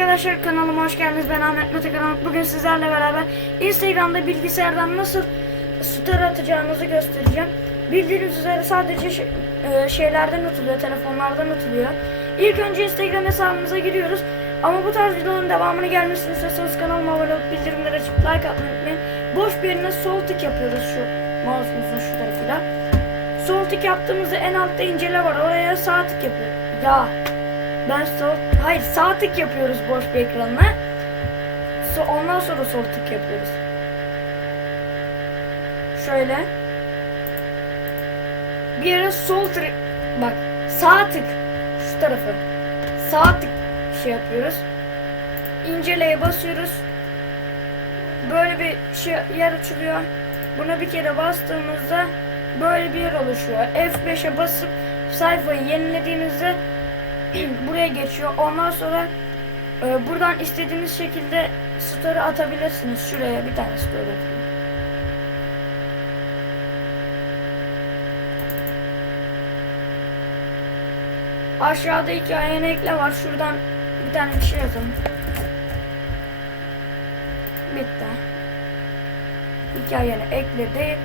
arkadaşlar kanalıma hoş geldiniz. Ben Ahmet Mete Karanlık. Bugün sizlerle beraber Instagram'da bilgisayardan nasıl story atacağınızı göstereceğim. Bildiğiniz üzere sadece şey- e, şeylerden atılıyor, telefonlardan atılıyor. İlk önce Instagram hesabımıza giriyoruz. Ama bu tarz videoların devamını gelmesini istiyorsanız kanalıma abone olup bildirimleri açıp like atmayı unutmayın. Boş bir yerine sol tık yapıyoruz şu mouse'umuzun şu tarafıyla. Sol tık yaptığımızda en altta incele var. Oraya sağ tık yapıyor. Ya ben sol hayır sağ tık yapıyoruz boş bir ekranına. So, ondan sonra sol tık yapıyoruz. Şöyle. Bir yere sol tık bak sağ tık şu tarafı. Sağ tık şey yapıyoruz. İnceleye basıyoruz. Böyle bir şey yer açılıyor. Buna bir kere bastığımızda böyle bir yer oluşuyor. F5'e basıp sayfayı yenilediğimizde buraya geçiyor. Ondan sonra e, buradan istediğiniz şekilde story atabilirsiniz. Şuraya bir tane story atayım. Aşağıda hikayene ekle var. Şuradan bir tane bir şey yazalım. Bitti. Hikayene ekledi.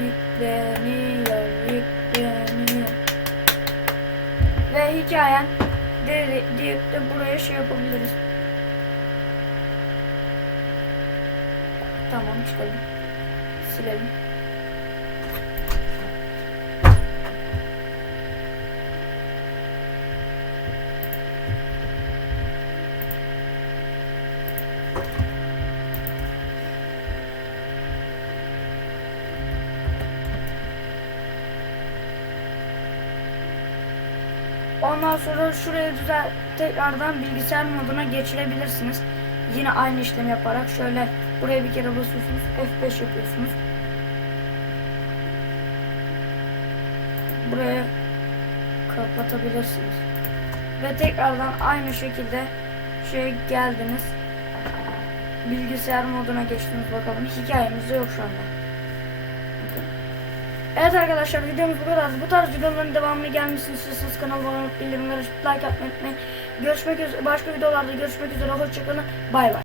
Yükleniyor. Hikayen de, deyip de buraya şey yapabiliriz. Tamam çıkalım. Silelim. Ondan sonra şuraya düzel tekrardan bilgisayar moduna geçirebilirsiniz. Yine aynı işlemi yaparak şöyle buraya bir kere basıyorsunuz. F5 yapıyorsunuz. Buraya kapatabilirsiniz. Ve tekrardan aynı şekilde şey geldiniz. Bilgisayar moduna geçtiniz bakalım. Hikayemiz yok şu anda. Evet arkadaşlar videomuz bu kadar. Bu tarz videoların devamını gelmesini istiyorsanız kanalıma abone olup bildirimleri açıp like atmayı unutmayın. Görüşmek üzere. Başka videolarda görüşmek üzere. Hoşçakalın. Bay bay.